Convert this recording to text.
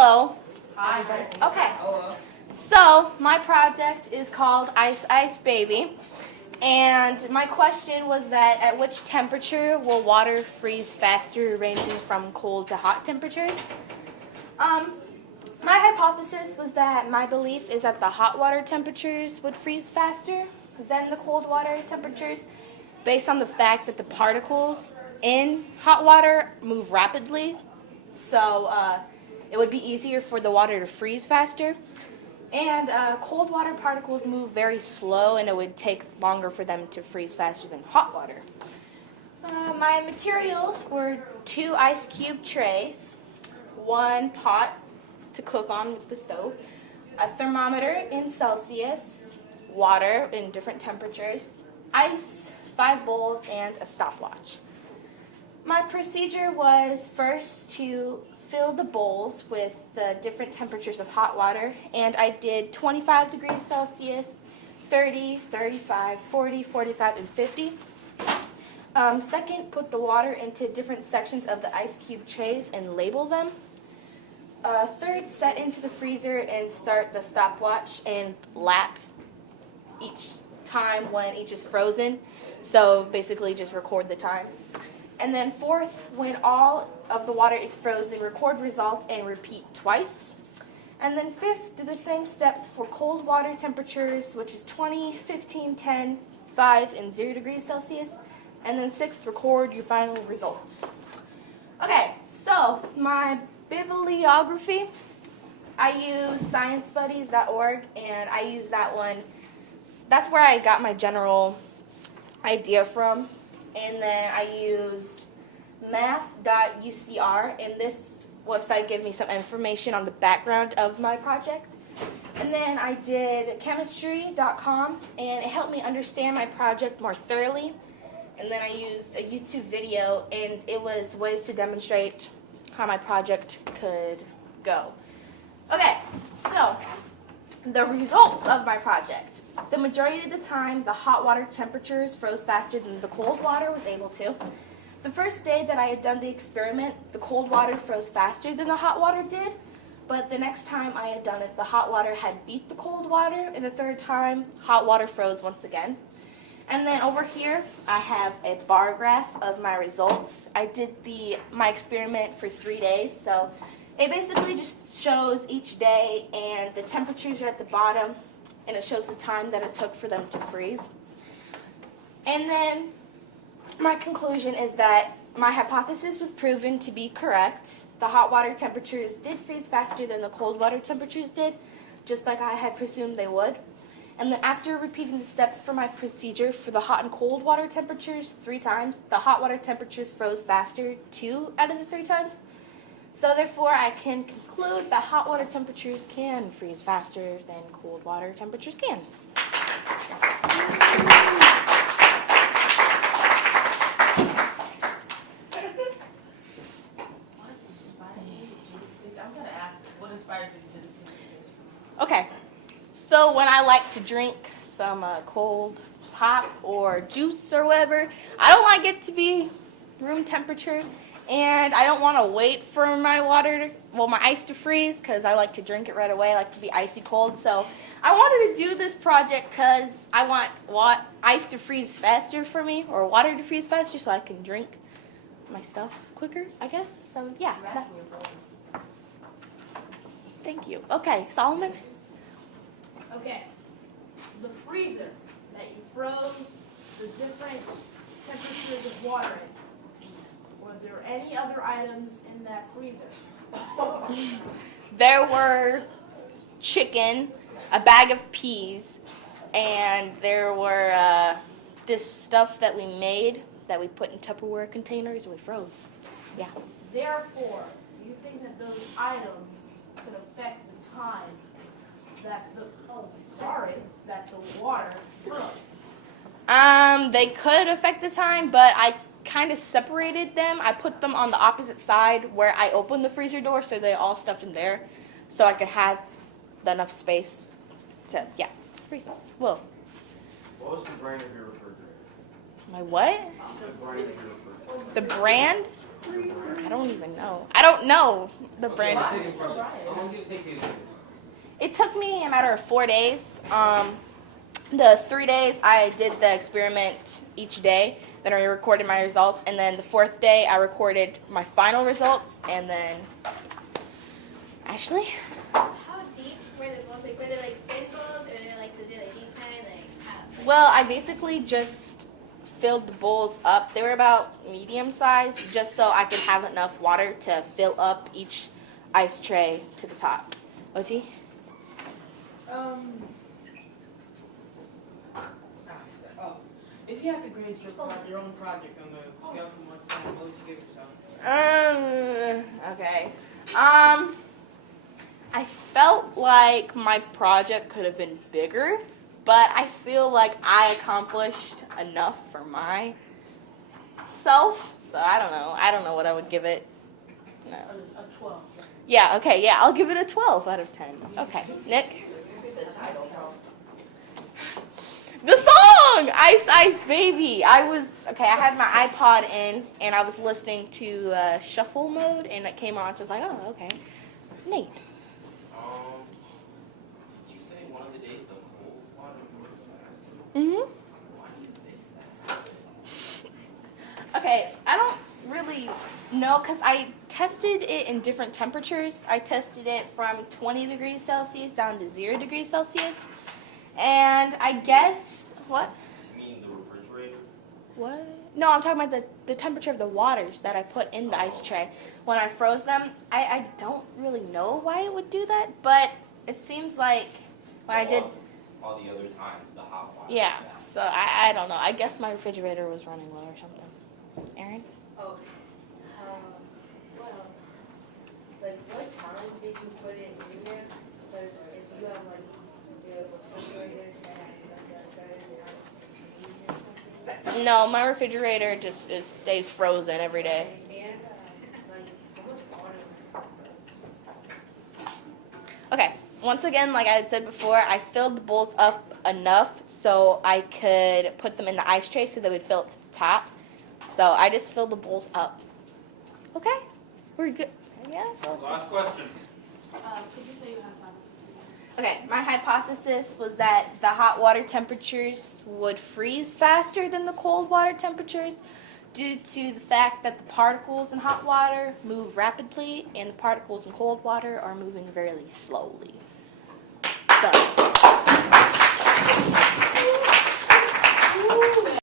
Hello. Hi. Okay. Hello. So, my project is called Ice Ice Baby. And my question was that at which temperature will water freeze faster, ranging from cold to hot temperatures? My hypothesis was that my belief is that the hot water temperatures would freeze faster than the cold water temperatures based on the fact that the particles in hot water move rapidly. So it would be easier for the water to freeze faster. And cold water particles move very slow, and it would take longer for them to freeze faster than hot water. My materials were 2 ice cube trays, 1 pot to cook on with the stove, a thermometer in Celsius, water in different temperatures, ice, 5 bowls, and a stopwatch. My procedure was first to fill the bowls with the different temperatures of hot water, and I did 25 degrees Celsius, 30, 35, 40, 45, and 50. Second, put the water into different sections of the ice cube trays and label them. Third, set into the freezer and start the stopwatch and lap each time when each is frozen. So basically just record the time. And then fourth, when all of the water is frozen, record results and repeat twice. And then fifth, do the same steps for cold water temperatures, which is 20, 15, 10, 5, and 0 degrees Celsius. And then sixth, record your final results. Okay, so my bibliography, I use sciencebuddies.org, and I use that one. That's where I got my general idea from. And then I used math.ucr, and this website gave me some information on the background of my project. And then I did chemistry.com, and it helped me understand my project more thoroughly. And then I used a YouTube video, and it was ways to demonstrate how my project could go. Okay, so the results of my project. The majority of the time, the hot water temperatures froze faster than the cold water was able to. The first day that I had done the experiment, the cold water froze faster than the hot water did, but the next time I had done it, the hot water had beat the cold water, and the third time, hot water froze once again. And then over here, I have a bar graph of my results. I did my experiment for 3 days, so it basically just shows each day, and the temperatures are at the bottom, and it shows the time that it took for them to freeze. And then my conclusion is that my hypothesis was proven to be correct. The hot water temperatures did freeze faster than the cold water temperatures did, just like I had presumed they would. And then after repeating the steps for my procedure for the hot and cold water temperatures 3 times, the hot water temperatures froze faster 2 out of the 3 times. So therefore, I can conclude that hot water temperatures can freeze faster than cold water temperatures can. What inspired you to do this presentation? Okay, so when I like to drink some cold pop or juice or whatever, I don't like it to be room temperature. And I don't want to wait for my my ice to freeze, because I like to drink it right away. I like to be icy cold. So I wanted to do this project because I want ice to freeze faster for me, or water to freeze faster, so I can drink my stuff quicker, I guess. So yeah. Thank you. Okay, Solomon? Okay, the freezer that you froze the different temperatures of water in. Were there any other items in that freezer? There were chicken, a bag of peas, and there were this stuff that we made that we put in Tupperware containers and we froze. Yeah. Therefore, you think that those items could affect the time that the water froze? They could affect the time, but I kind of separated them. I put them on the opposite side where I opened the freezer door, so they all stuffed in there, so I could have enough space to, freeze them. Whoa. What was the brand of your refrigerator? My what? The brand of your refrigerator. The brand? I don't even know. I don't know the Okay, brand. let's take this project. How long did it take you to do this? It took me a matter of 4 days. The 3 days I did the experiment each day. Then I recorded my results, and then the 4th day I recorded my final results, and then Ashley. How deep were the bowls? Like, were they like thin bowls, or was it like deep kind? Like, how? Well, I basically just filled the bowls up. They were about medium size, just so I could have enough water to fill up each ice tray to the top. OT? If you had to grade your own project on a scale from 1 to 10, what would you give yourself? Okay. I felt like my project could have been bigger, but I feel like I accomplished enough for myself. So I don't know. I don't know what I would give it. No. A 12. Yeah, okay, yeah, I'll give it a 12 out of 10. Okay. Nick? The song! Ice Ice Baby. I had my iPod in, and I was listening to shuffle mode, and it came on, so I was like, oh, okay. Nate. Did you say one of the days the cold water was faster? Mm-hmm. Why do you think that? Okay, I don't really know, because I tested it in different temperatures. I tested it from 20 degrees Celsius down to 0 degrees Celsius. And I guess, what? You mean the refrigerator? What? No, I'm talking about the temperature of the waters that I put in the ice tray. When I froze them, I don't really know why it would do that, but it seems like when I did... All the other times, the hot water. Yeah, so I don't know. I guess my refrigerator was running low or something. Aaron? Oh, well, like what time did you put it in there? Because if you have like the refrigerator set at like a certain amount of change or something. No, my refrigerator just stays frozen every day. And like how much water was it? Okay, once again, like I had said before, I filled the bowls up enough so I could put them in the ice tray so they would fill it to the top. So I just filled the bowls up. Okay, we're good. Yeah. So Last question. Could you say your hypothesis again? okay, my hypothesis was that the hot water temperatures would freeze faster than the cold water temperatures due to the fact that the particles in hot water move rapidly and the particles in cold water are moving very slowly.